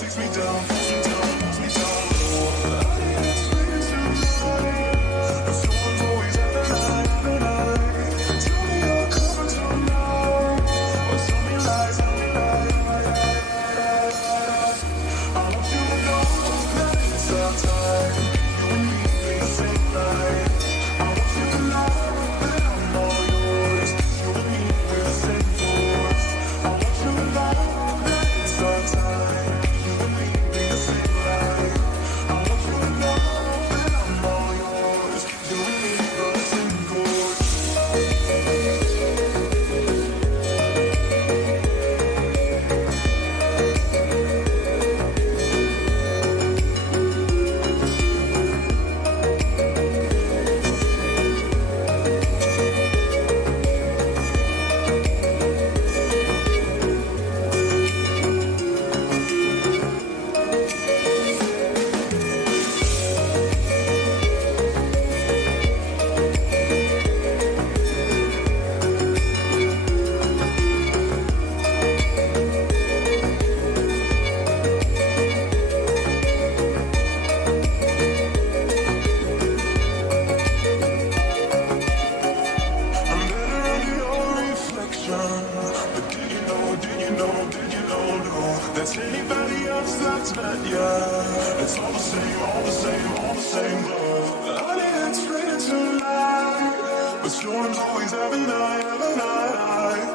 takes me down, pulls me down, pulls me down low. It's free tonight, but someone's always at the night. Tell me you're coming tonight, or tell me lies, tell me lies. I want you to know that it's our time. You and me in the same light. I want you to know that I'm all yours. You and me with the same force. I want you to know that it's our time. You and me in the same light. I want you to know that I'm all yours. You and me with the same force. I'm better under your reflection. But did you know, did you know, did you know, no, that's anybody else that's not you. It's all the same, all the same, all the same love. Honey, it's free tonight, but storms always have a night, have a night.